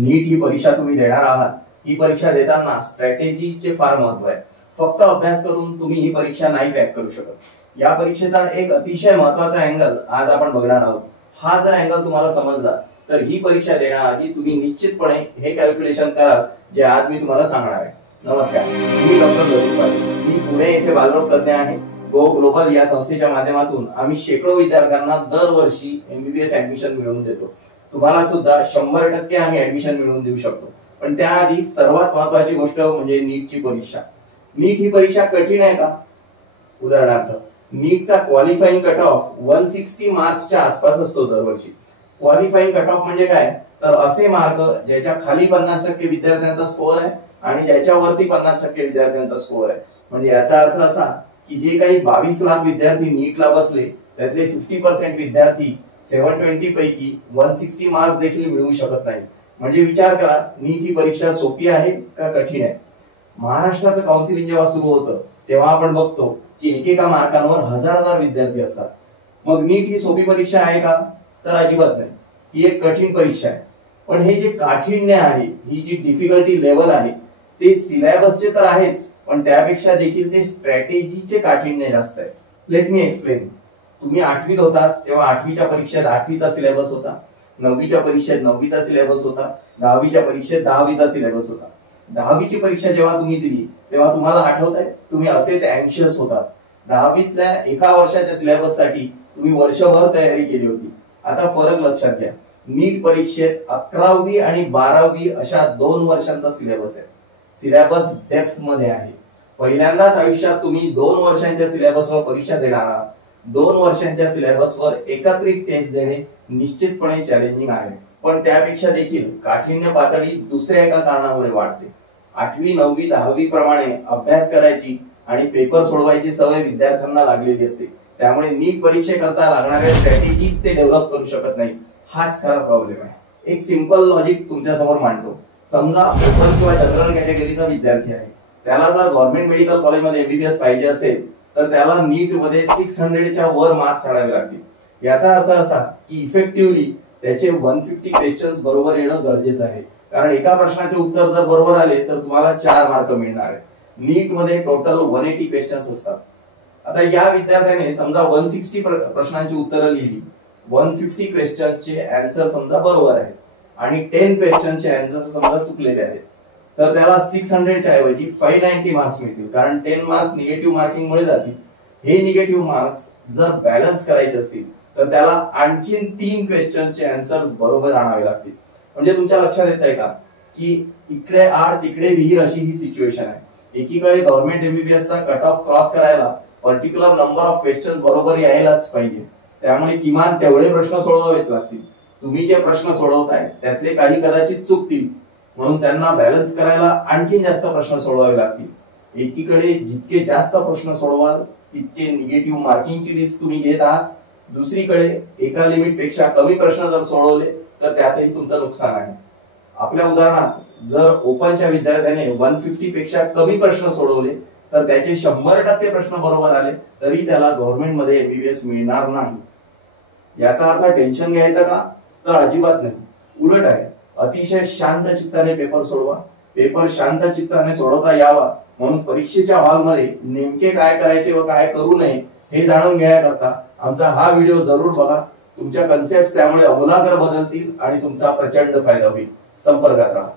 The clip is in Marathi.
नीट ही परीक्षा तुम्ही देणार आहात, ही परीक्षा देताना स्ट्रॅटेजीचे फार महत्व आहे। फक्त अभ्यास करून तुम्ही ही परीक्षा नाही क्रॅक करू शकत। या परीक्षेचा एक अतिशय महत्त्वाचा अँगल आज आपण बघणार आहोत। हा जर अँगल तुम्हाला समजला तर ही परीक्षा देण्याआधी तुम्ही निश्चितपणे हे कॅल्क्युलेशन कराल जे आज मी तुम्हाला सांगणार आहे। नमस्कार, मी डॉक्टर ललित पाटील। मी पुणे येथे बालरोग तज्ञ आहे। गो ग्लोबल या संस्थेच्या माध्यमातून आम्ही शेकडो विद्यार्थ्यांना दरवर्षी एमबीबीएस ऍडमिशन मिळवून देतो। तुम्हाला सुद्धा 100% आम्ही ऍडमिशन मिळवून देऊ शकतो। पण त्याआधी सर्वात महत्त्वाची गोष्ट म्हणजे नीटची परीक्षा। नीट ही परीक्षा कठीण आहे का? उदाहरणार्थ नीटचा क्वालिफाईंग कट ऑफ 160 मार्क्सच्या आसपास असतो दरवर्षी। क्वालिफाईंग कट ऑफ म्हणजे काय, तर असे मार्क ज्याच्या खाली 50% विद्यार्थ्यांचा स्कोअर आहे आणि ज्याच्यावरती 50% विद्यार्थ्यांचा स्कोअर आहे। म्हणजे याचा अर्थ असा की जे काही 22 लाख विद्यार्थी नीटला बसले त्यातले 50% विद्यार्थी 720 पैकी 160 मार्क्स देखील मिळवू शकत नाही। म्हणजे विचार करा, नीट ही परीक्षा सोपी आहे का कठीण आहे? महाराष्ट्राचं काउन्सिलिंग जेव्हा सुरू होतं तेव्हा आपण बघतो की एकेका मार्कांवर हजार विद्यार्थी असतात। मग नीट ही सोपी परीक्षा आहे का? तर अजिबात नाही। ही एक कठीण परीक्षा आहे। पण हे जे काठिण्य आहे, ही जी डिफिकल्टी लेवल आहे, ते सिलेबसचे तर आहेच, पण त्यापेक्षा देखील ते स्ट्रॅटेजीचे काठिण्य जास्त आहे। Let me explain. तुम्ही 8वीत होतात तेव्हा 8वीच्या परीक्षेत 8वीचा सिलेबस होता, 9वीच्या परीक्षेत 9वीचा सिलेबस होता, 10वीच्या परीक्षेत 10वीचा सिलेबस होता। 10वीची परीक्षा जेव्हा तुम्ही दिली तेव्हा तुम्हाला आठवतंय तुम्ही असेच अँक्शियस होतात। 10वीतल्या एका वर्षाच्या सिलेबस साठी तुम्ही वर्षभर तयारी केली होती। आता फरक लक्षात घ्या, नीट परीक्षेत 11वी आणि 12वी अशा 2 वर्षांचा सिलेबस आहे। सिलेबस डेप्थ मध्ये आहे। पहिल्यांदाच आयुष्यात तुम्ही 2 वर्षांच्या सिलेबसवर परीक्षा देणार आहात। 2 वर्षांच्या सिलेबसवर एकत्रित टेस्ट देणे निश्चितपणे चॅलेंजिंग आहे। पण त्यापेक्षा देखील काठिण्य पातळी दुसऱ्या एका कारणामुळे वाढते। 8वी 9वी 10वी प्रमाणे अभ्यास करायची आणि पेपर सोडवायची सवय विद्यार्थ्यांना लागलेली असते। त्यामुळे नीट परीक्षेकरता लागणाऱ्या स्ट्रॅटेजीज ते डेव्हलप करू शकत नाही। हाच खरा प्रॉब्लेम आहे। एक सिंपल लॉजिक तुमच्या समोर मांडतो। समजा ओपन किंवा जनरल कॅटेगरीचा विद्यार्थी आहे, त्याला जर गव्हर्नमेंट मेडिकल कॉलेजमध्ये एमबीबीएस पाहिजे असेल तर त्याला नीट मध्ये 600च्या वर मार्क्स आणावे लागतील। याचा अर्थ असा की इफेक्टिव्हली त्याचे 150 क्वेश्चन्स बरोबर येणं गरजेचं आहे। कारण एका प्रश्नाचे उत्तर जर बरोबर आले तर तुम्हाला 4 मार्क मिळणार आहे। नीट मध्ये टोटल 180 क्वेश्चन्स असतात। आता या विद्यार्थ्याने समजा 160 प्रश्नांची उत्तरं लिहिली, 150 क्वेश्चन्सचे आन्सर समजा बरोबर आहेत आणि 10 क्वेश्चनचे आन्सर समजा चुकलेले आहेत, तर त्याला 600च्या ऐवजी 590 मार्क्स मिळतील। कारण 10 मार्क्स निगेटिव्ह मार्किंग मुळे जातील। हे निगेटिव्ह मार्क्स जर बॅलन्स करायचे असतील तर त्याला आणखीन 3 क्वेश्चन्सचे आन्सर बरोबर आणावे लागतील। म्हणजे तुमच्या लक्षात येत आहे का की इकडे आड तिकडे विहीर अशी ही सिच्युएशन आहे। एकीकडे गव्हर्नमेंट एमबीबीएसचा कट ऑफ क्रॉस करायला पर्टिक्युलर नंबर ऑफ क्वेश्चन्स बरोबर यायलाच पाहिजे। त्यामुळे किमान तेवढे प्रश्न सोडवावेच लागतील। तुम्ही जे प्रश्न सोडवताय त्यातले काही कदाचित चुकतील, म्हणून त्यांना बॅलन्स करायला आणखीन जास्त प्रश्न सोडवावे लागतील। एकीकडे जितके जास्त प्रश्न सोडवाल तितके निगेटिव्ह मार्किंगची रिस्क तुम्ही घेत आहात। दुसरीकडे एका लिमिट पेक्षा कमी प्रश्न जर सोडवले तर त्यातही तुमचं नुकसान आहे। आपल्या उदाहरणात जर ओपनच्या विद्यार्थ्याने 150 पेक्षा कमी प्रश्न सोडवले तर त्याचे 100% प्रश्न बरोबर आले तरी त्याला गव्हर्नमेंट मध्ये एमबीबीएस मिळणार नाही। याचा अर्थ टेन्शन घ्यायचं का? तर अजिबात नाही। उलट आहे, अतिशय शांत चित्ताने पेपर सोडवा। पेपर शांत चित्ताने सोडवता यावा म्हणून परीक्षेच्या हॉलमध्ये नेमके काय करायचे व काय करू नये हे जाणून घेण्याकरता आमचा हा व्हिडिओ जरूर बघा। तुमच्या कन्सेप्ट त्यामुळे अमूलाग्र बदलतील आणि तुमचा प्रचंड फायदा होईल। संपर्कात राहा।